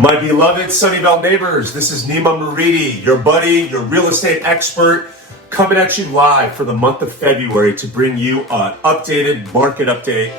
My beloved Sunnyvale neighbors, this is Nima Moridi, your buddy, your real estate expert, coming at you live for the month of February to bring you an updated market update.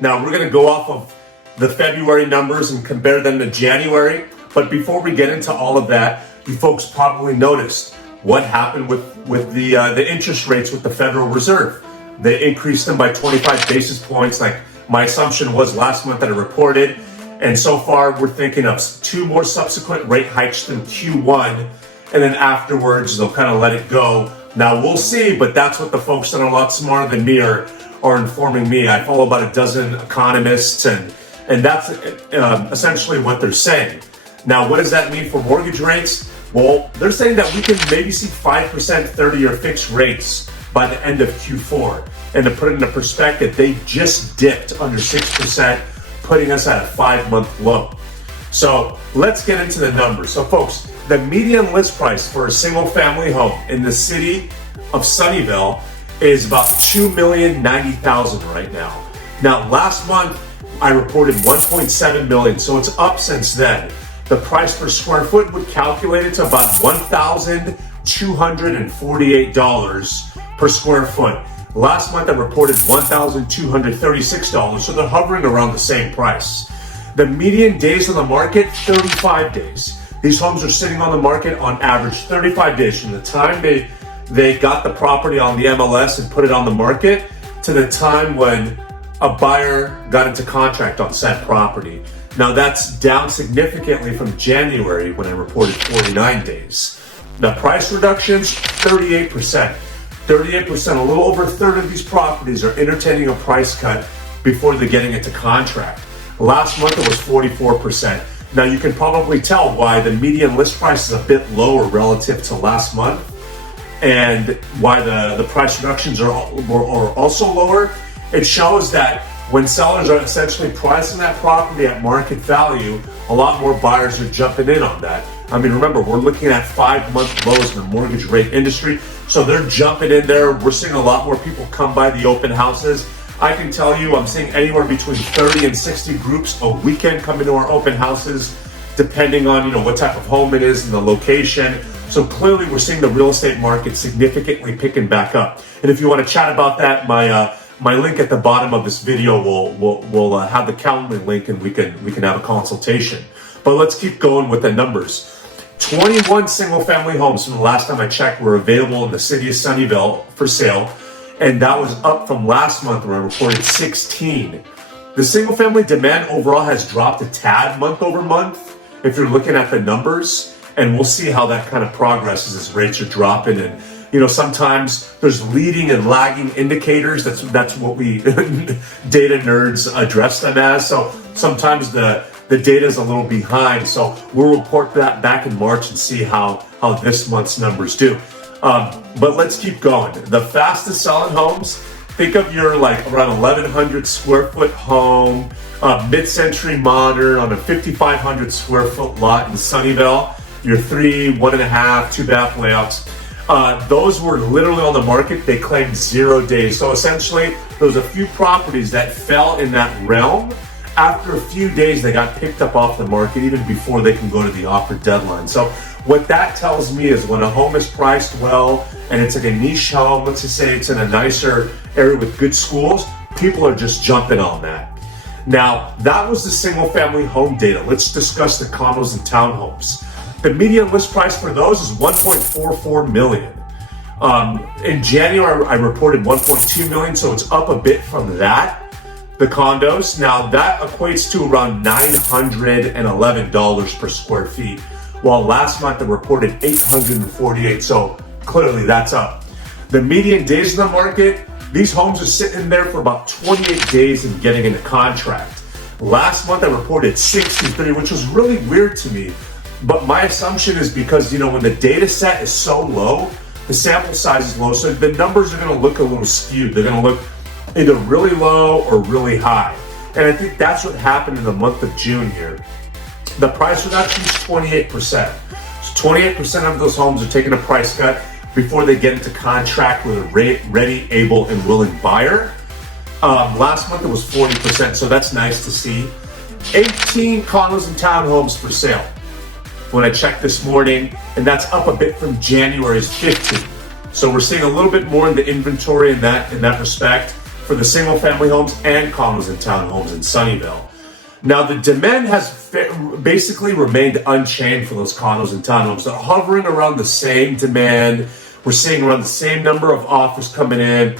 Now, we're going to go off of the February numbers and compare them to January. But before we get into all of that, you folks probably noticed what happened with the interest rates with the Federal Reserve. They increased them by 25 basis points, like my assumption was last month that I reported. And so far, we're thinking of 2 more subsequent rate hikes through Q1. And then afterwards, they'll kind of let it go. Now, we'll see, but that's what the folks that are a lot smarter than me are informing me. I follow about a dozen economists, and that's essentially what they're saying. Now, what does that mean for mortgage rates? Well, they're saying that we can maybe see 5% 30-year fixed rates by the end of Q4. And to put it into perspective, they just dipped under 6%, putting us at a 5-month low. So let's get into the numbers. So folks, the median list price for a single family home in the city of Sunnyvale is about $2,090,000 right now. Now, last month, I reported $1.7 million, so it's up since then. The price per square foot would calculate it to about $1,248 per square foot. Last month I reported $1,236, so they're hovering around the same price. The median days on the market, 35 days. These homes are sitting on the market on average 35 days from the time they got the property on the MLS and put it on the market to the time when a buyer got into contract on said property. Now that's down significantly from January when I reported 49 days. The price reductions, 38%. 38%, a little over a third of these properties are entertaining a price cut before they're getting into contract. Last month it was 44%. Now you can probably tell why the median list price is a bit lower relative to last month and why the price reductions are also lower. It shows that when sellers are essentially pricing that property at market value, a lot more buyers are jumping in on that. I mean, remember, we're looking at 5-month lows in the mortgage rate industry, so they're jumping in there. We're seeing a lot more people come by the open houses. I can tell you, I'm seeing anywhere between 30 and 60 groups a weekend come into our open houses, depending on what type of home it is and the location. So clearly, we're seeing the real estate market significantly picking back up. And if you want to chat about that, my link at the bottom of this video will have the calendar link, and we can have a consultation. But let's keep going with the numbers. 21 single-family homes from the last time I checked were available in the city of Sunnyvale for sale, and that was up from last month where I reported 16. The single-family demand overall has dropped a tad month over month if you're looking at the numbers, and we'll see how that kind of progresses as rates are dropping. And sometimes there's leading and lagging indicators. That's what we data nerds address them as. So sometimes the data is a little behind. So we'll report that back in March and see how this month's numbers do. But let's keep going. The fastest selling homes, think of your around 1,100 square foot home, mid-century modern on a 5,500 square foot lot in Sunnyvale, your 3, 1.5, 2-bath layouts. Those were literally on the market. They claimed 0 days. So essentially, there was a few properties that fell in that realm. After a few days, they got picked up off the market even before they can go to the offer deadline. So what that tells me is when a home is priced well and it's like a niche home, let's just say it's in a nicer area with good schools, people are just jumping on that. Now, that was the single family home data. Let's discuss the condos and townhomes. The median list price for those is $1.44 million. In January, I reported $1.2 million, so it's up a bit from that. The condos, now that equates to around $911 per square feet, while last month I reported $848, so clearly that's up. The median days in the market, these homes are sitting there for about 28 days and getting into contract. Last month I reported 63, which was really weird to me. But my assumption is because, when the data set is so low, the sample size is low, so the numbers are going to look a little skewed. They're going to look either really low or really high. And I think that's what happened in the month of June here. The price reduction is 28%. So 28% of those homes are taking a price cut before they get into contract with a ready, able, and willing buyer. Last month it was 40%, so that's nice to see. 18 condos and townhomes for sale when I checked this morning, and that's up a bit from January's 15. So we're seeing a little bit more in the inventory in that respect for the single family homes and condos and townhomes in Sunnyvale. Now the demand has basically remained unchanged for those condos and townhomes. They're hovering around the same demand. We're seeing around the same number of offers coming in,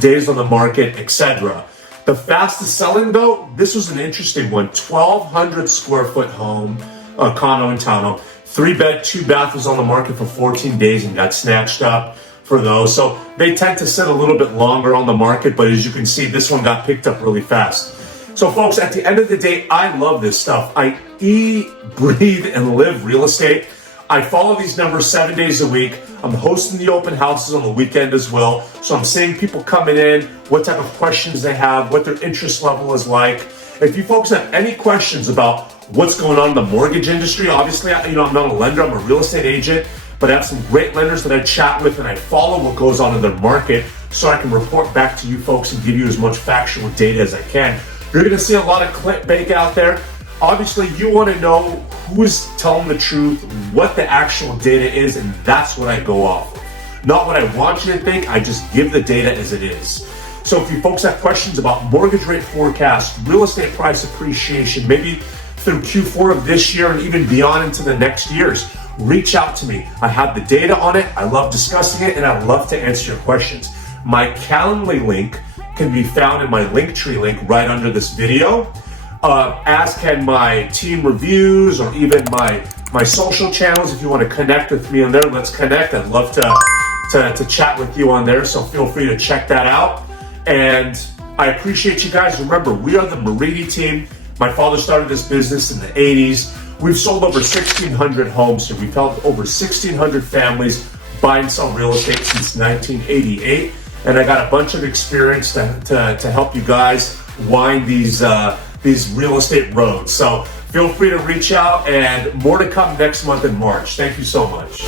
days on the market, etc. The fastest selling though, this was an interesting one. 1,200 square foot home, condo and townhome. 3-bed, 2-bath was on the market for 14 days and got snatched up for those. So they tend to sit a little bit longer on the market, but as you can see, this one got picked up really fast. So folks, at the end of the day, I love this stuff. I eat, breathe, and live real estate. I follow these numbers 7 days a week. I'm hosting the open houses on the weekend as well. So I'm seeing people coming in, what type of questions they have, what their interest level is like. If you folks have any questions about what's going on in the mortgage industry, obviously, I'm not a lender, I'm a real estate agent, but I have some great lenders that I chat with and I follow what goes on in their market so I can report back to you folks and give you as much factual data as I can. You're going to see a lot of clickbait out there. Obviously, you want to know who's telling the truth, what the actual data is, and that's what I go off of. Not what I want you to think, I just give the data as it is. So if you folks have questions about mortgage rate forecast, real estate price appreciation, maybe through Q4 of this year and even beyond into the next years, reach out to me. I have the data on it, I love discussing it, and I love to answer your questions. My Calendly link can be found in my Linktree link right under this video, as can my team reviews or even my social channels. If you want to connect with me on there, let's connect. I'd love to chat with you on there, so feel free to check that out. And I appreciate you guys. Remember, we are the Moridi team. My father started this business in the 80s. We've sold over 1,600 homes here. We've helped over 1,600 families buy and sell real estate since 1988. And I got a bunch of experience to help you guys wind these real estate roads. So feel free to reach out, and more to come next month in March. Thank you so much.